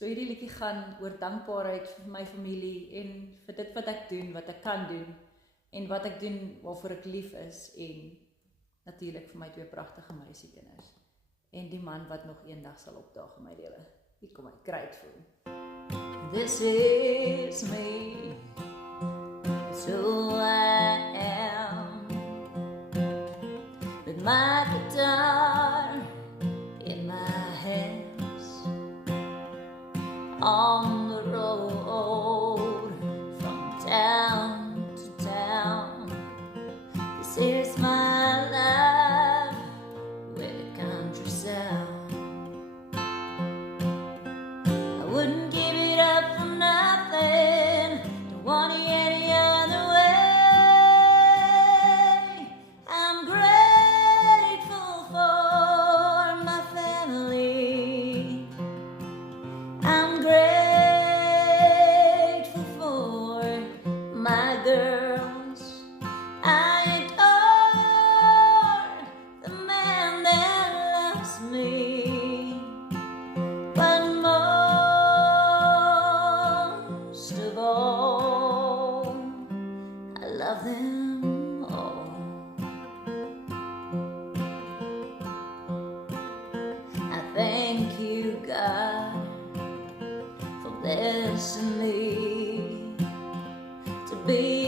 So hierdie liedjie gaan oor dankbaarheid vir my familie en vir dit wat ek doen, wat ek kan doen en wat ek doen waarvoor ek lief is en natuurlik vir my 2 pragtige meisiekinders en die man wat nog eendag sal opdaag in my lewe. Hier kom hy, grateful. This is me, it's who I am, with my guitar in my hands, on the road from town to town. This is my life with a country sound. I wouldn't give it up for nothing, don't want it any other way. I'm grateful for my family, I'm grateful for my girls, I adore the man that loves me, but most of all, I love them all. I thank you, God, for blessing me to be